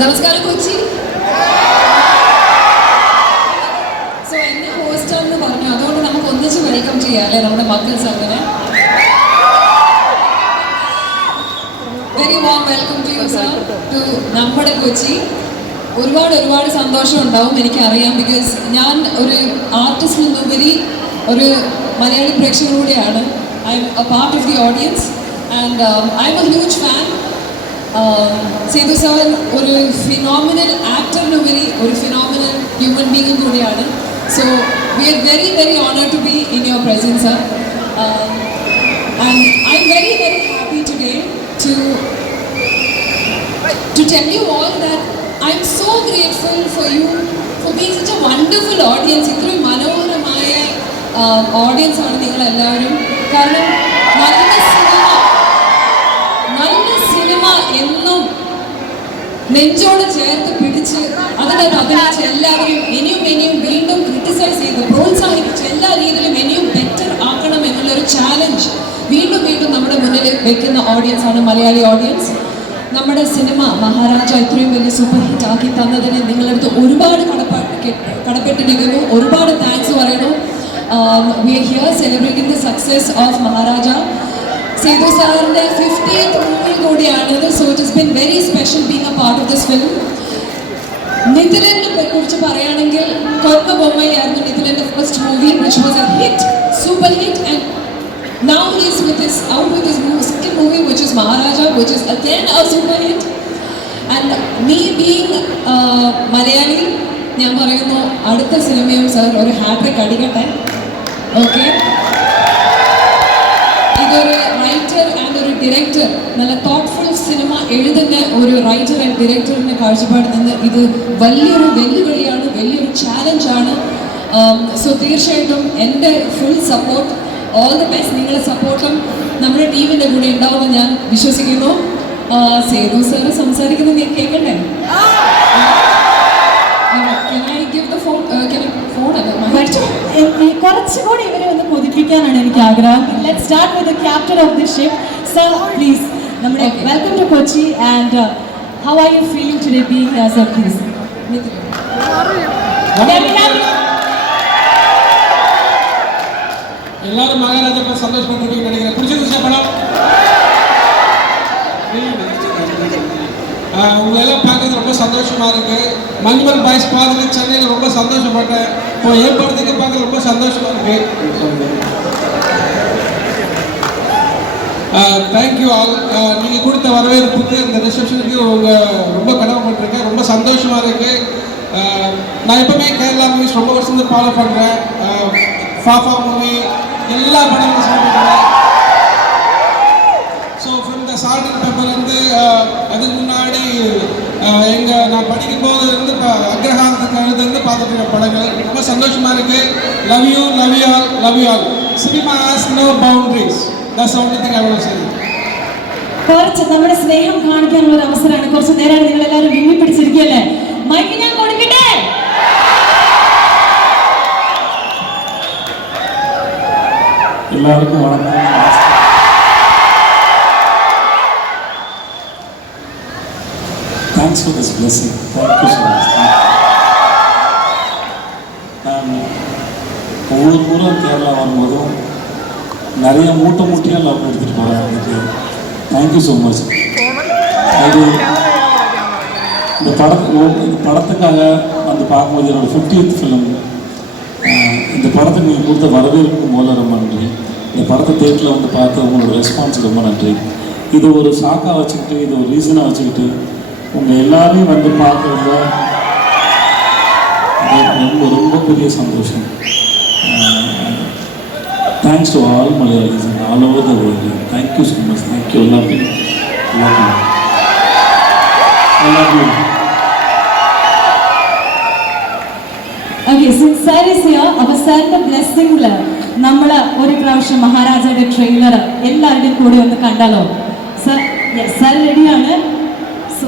നമസ്കാരം കൊച്ചി. സോ എന്നെ എന്ന് പറഞ്ഞു. അതുകൊണ്ട് നമുക്ക് ഒന്നിച്ച് വെൽക്കം ചെയ്യാം അല്ലേ നമ്മുടെ മക്കൾസ് അങ്ങനെ very warm welcome to you sir to നമ്മുടെ കൊച്ചി. ഒരുപാട് ഒരുപാട് സന്തോഷം ഉണ്ടാവും എനിക്കറിയാം ബിക്കോസ് ഞാൻ ഒരു ആർട്ടിസ്റ്റിൽ നിന്നുപരി ഒരു Malayali പ്രേക്ഷകരുടെയാണ് I am a part of the audience and I am a huge fan Sethu sir ഒരു ഫിനോമിനൽ ആക്ടറിനുപരി ഒരു ഫിനോമിനൽ ഹ്യൂമൻ ബീങ് കൂടിയാണ് so we are very very honour to be in your presence sir and I'm very very happy today to to tell you all that I'm so grateful for you for being such a wonderful audience. ഇത്രയും മനോഹരമായ audience ആണ് നിങ്ങൾ നെഞ്ചോട് ചേർത്ത് പിടിച്ച് അതിനെ അഭിനയിച്ച് എല്ലാവരും ഇനിയും ഇനിയും വീണ്ടും ക്രിട്ടിസൈസ് ചെയ്ത് പ്രോത്സാഹിപ്പിച്ച് എല്ലാ രീതിയിലും ഇനിയും ബെറ്റർ ആക്കണം എന്നുള്ള ഒരു ചാലഞ്ച് വീണ്ടും വീണ്ടും നമ്മുടെ മുന്നിൽ വെക്കുന്ന ഓഡിയൻസ് ആണ് മലയാളി ഓഡിയൻസ് നമ്മുടെ സിനിമ മഹാരാജ ഇത്രയും വലിയ സൂപ്പർ ഹിറ്റ് ആക്കി തന്നതിന് നിങ്ങളടുത്ത് ഒരുപാട് കടപ്പാട്ട് കടപ്പെട്ടിരിക്കുന്നു ഒരുപാട് താങ്ക്സ് പറയുന്നു we here celebrating the success of Maharaja. Sethu സാറിന്റെ ഫിഫ്റ്റിയത്ത് ഊണിൽ കൂടിയാണിത് so it is been very special being a part of this film നിതിലിനെ കുറിച്ച് പറയുകയാണെങ്കിൽ കൊന്ന ബൊമ്മയായിരുന്നു നിതിലിന്റെ first movie which was a hit super hit and now he's with this out with this second movie which is Maharaja which is again a super hit and me being Malayali ഞാൻ പറയുന്നു അടുത്ത സിനിമയും sir ഒരു happy അടിക്കട്ടെ. Okay ഒരു director നല്ല thoughtful cinema എഴുതുന്ന ഒരു റൈറ്റർ ആൻഡ് ഡിറക്ടറിന്റെ കാഴ്ചപ്പാടിൽ നിന്ന് ഇത് വലിയൊരു വെല്ലുവിളിയാണ് വലിയൊരു ചാലഞ്ചാണ് സോ തീർച്ചയായിട്ടും എന്റെ full support all the best നിങ്ങളുടെ സപ്പോർട്ടും നമ്മുടെ ടീമിന്റെ കൂടെ ഉണ്ടാവുമെന്ന് ഞാൻ വിശ്വസിക്കുന്നു. സേതു സാറ് സംസാരിക്കുന്നത് ഞാൻ കേൾക്കണ്ടേ? Uh, കുറച്ചുകൂടി ഇവരെ ഒന്ന് കൊതിപ്പിക്കാനാണ് എനിക്ക് ആഗ്രഹം. Let start with captain of the ship sir please നമ്മുടെ Okay. Welcome to Kochi and how are you feeling today being here sir please Nithin. எல்லாரும் மகாராஜா சந்தோஷப்பட்டு நினைக்கிறேன் பிடிச்சிருந்துச்சா படம் ஆஹ் உங்களை எல்லாம் பார்க்கறது ரொம்ப சந்தோஷமா இருக்கு மஞ்சுமல் பாய்ஸ் பார்த்துட்டு சென்னையில் ரொம்ப சந்தோஷப்பட்டேன் இப்போ என் படத்துக்கு பார்க்க ரொம்ப சந்தோஷமா இருக்கு தேங்க்யூ ஆல் நீங்கள் கொடுத்த வரவேற்புக்கு இந்த ரிசப்ஷனுக்கு உங்கள் ரொம்ப கடமைப்பட்டிருக்கேன் ரொம்ப சந்தோஷமாக இருக்குது uh, நான் எப்பவுமே கேரளா மூவிஸ் ரொம்ப வருஷம் ஃபாலோ பண்ணுறேன் ஃபாஃபா மூவி எல்லா படமும் சாப்பிட்றேன் so from the salt and பெப்பர்லேருந்து அதுக்கு முன்னாடி uh, எங்கள் நான் படிக்கும் போதுலேருந்து இப்போ அக்ரஹாரத்துக்கு எழுதுலேருந்து பார்த்துட்டு இருக்க படங்கள். ரொம்ப சந்தோஷமாக இருக்குது love you love you all love you all cinema has no boundaries that's only thing I want to say കുറച്ച് നമ്മുടെ സ്നേഹം കാണിക്കാനുള്ള ഒരു അവസരമാണ് കുറച്ച് നേരമാണ് നിങ്ങൾ എല്ലാവരും വിമ്മി പിടിച്ചിരിക്കുകയല്ലേ മൈക്ക് ഞാൻ കൊടുക്കട്ടെ எல்லாருக்கும் வணக்கம் thanks for this blessing thank you so much நான் ஒவ்வொரு முறை கேரளா வரும்போதும் நிறைய மூட்டை மூட்டையாக லவ் எடுத்துகிட்டு போகிறேன் அதுக்கு தேங்க்யூ ஸோ மச் அது இந்த படத்து இந்த படத்துக்காக வந்து பார்க்கும்போது என்னோட ஃபிஃப்டியத் ஃபிலிம் இந்த படத்துக்கு நீங்கள் கொடுத்த வரவேற்பு மூலம் ரொம்ப நன்றி. இந்த படத்தை தேட்டரில் வந்து பார்த்து உங்களோட ரெஸ்பான்ஸ் ரொம்ப நன்றி. இது ஒரு ஷாக்காக வச்சுக்கிட்டு இது ஒரு ரீசனாக வச்சுக்கிட்டு உங்கள் எல்லாரையும் வந்து பார்க்குறதுல ரொம்ப ரொம்ப பெரிய சந்தோஷம். thanks to all Malayalis and all over the world. Thank you so much. Thank you. Love you. Love you. I love you. Okay, since sir is here, അപ്പോൾ സാറിന്റെ ബ്ലെസ്സിംഗിൽ നമ്മൾ ഒരു പ്രാവശ്യം മഹാരാജയുടെ ട്രെയിലർ എല്ലാവരുടെയും കൂടി ഒന്ന് കണ്ടാലോ സർ സർ റെഡിയാണ് സോ